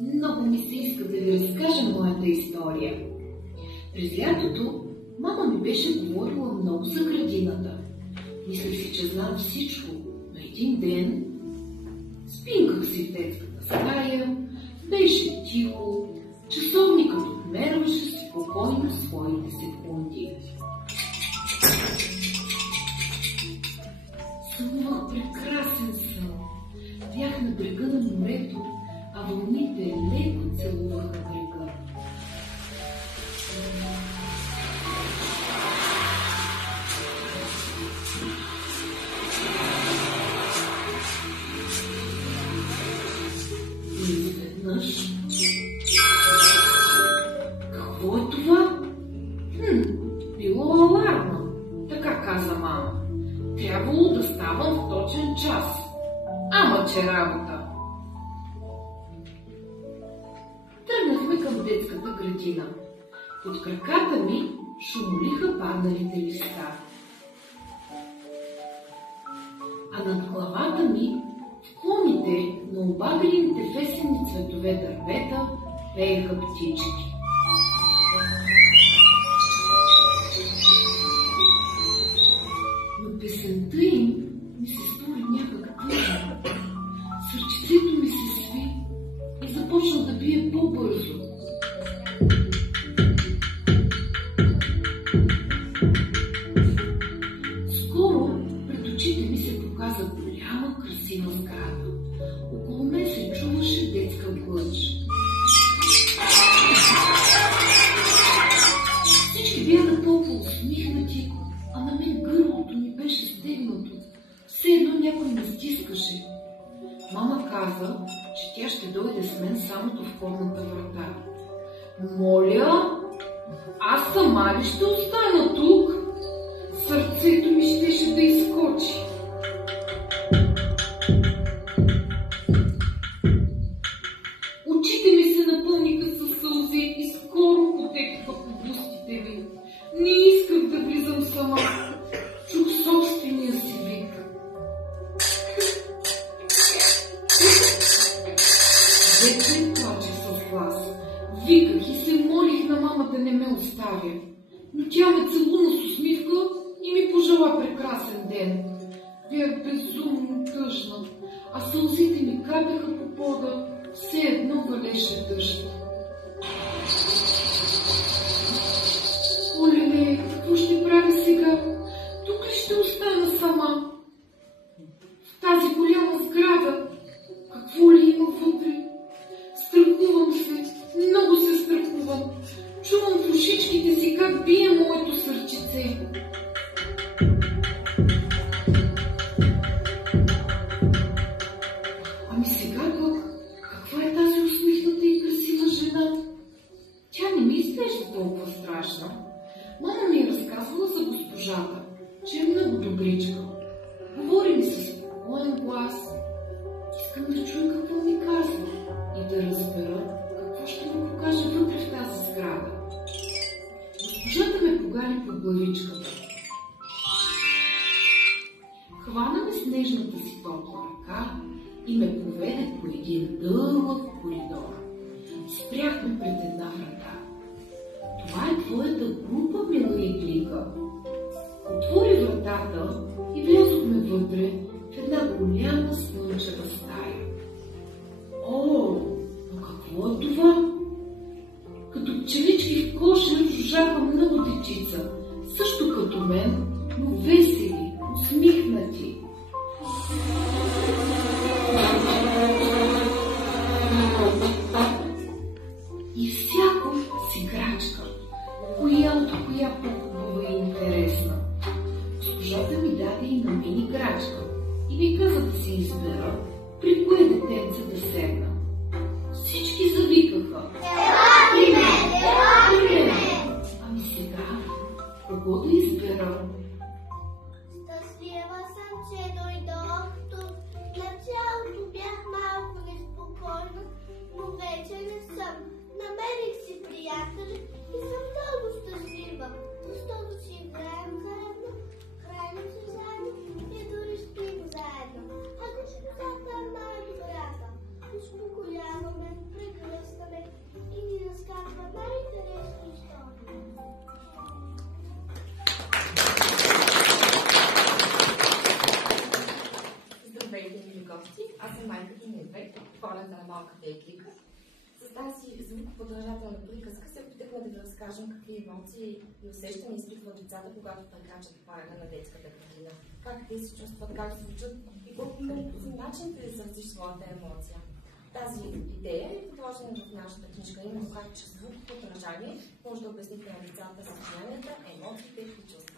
Много ми се иска да ви разкажа моята история. През лятото мама ми беше говорила много за градината. Мислех си, че знам всичко, но един ден спинках си в детската стая, беше тихо, часовникът отмерваше спокойно своите секунди. Сънувах прекрасен сън. Бях на брега на морето, а вълните леко целуваха брега. И изведнъж... Какво е това? Било аларма. Така каза мама. Трябвало да ставам в точен час. Ама че работа! Тръгнахме към детската градина. Под краката ми шумолиха падналите листа. А над главата ми, в клоните на обагрените в есенни цветове дървета, пееха птички. Но песента им ми се стори някак тъжна. Сърчицето ми се сви и започна да бие по-бързо. Скоро пред очите ми се показа голяма, красива сграда. Около мен се чуваше детска плач. Всички бяха толкова усмихнати, а на мен гърлото ми беше стегнато. Все едно някой ме стискаше. Мама каза, че тя ще дойде с мен само до входната врата. Моля, аз сама ли ще остана тук? Сърцето ми щеше да изскочи. Очите ми се напълниха със сълзи и скоро потекоха по бустите ми. Не исках да влизам сама. Чух собствения си вик. Дете плаче с глас. Виках и се молих на мама да не ме оставя. Но тя ме целуна с усмивка и ми пожела прекрасен ден. Бях безумно тъжна, а сълзите ми капеха по пода, все едно валеше дъжд. Олеле, какво ще правя сега? Тук ли ще остана сама? В тази голяма сграда? Какво ли има вътре? Страхувам се, много се страхувам. Чувам в ушичките си как бие моето сърчице. Ами сега пък, каква е тази усмихната и красива жена? Тя не ми изглежда толкова страшна. Мама ми е разказвала за госпожата, че е много добричка. Говори ми със спокоен глас. Искам да чуя какво ми казва и да разбера какво ще ми покаже вътре в тази сграда. Госпожата ме погани по главичката. Хвана ме с нежната си топла ръка и ме поведе по един дълъг коридор. Спряхме пред една врата. Това е твоята група, мила Иглика. Отвори вратата и влязохме вътре в една голяма слънчева стая. О, но какво е това? Като пчелички в кошер жужжаха много дечица, също като мен, но весели, усмихнати. И всяко си крачка, коя от коя по-хубава и интересна. Госпожата ми даде и на мен играчка и ми каза да се избера, при кое детенце да седна. Всички завикаха. При мен! Ами сега, кого да избера? Щастлива съм, че дойдох тук. Началото бях малко неспокойна, но вече не съм. Намерих си приятели и съм много щастлива, защото си играем заедно, храним се заедно и дори спим заедно. А госпожата е най-добрата. Успокояваме, С тази звукоподражателна приказка се опитахме да ви разкажем какви емоции и усещания изпитват децата, когато прекрачат прага на детската градина. Как те се чувстват, как звучат и колко много начин да изразиш своята емоция. Тази идея е предложена в нашата книжка, именно как чрез звукоподражание може да обясните на децата състоянията, емоциите и чувствата.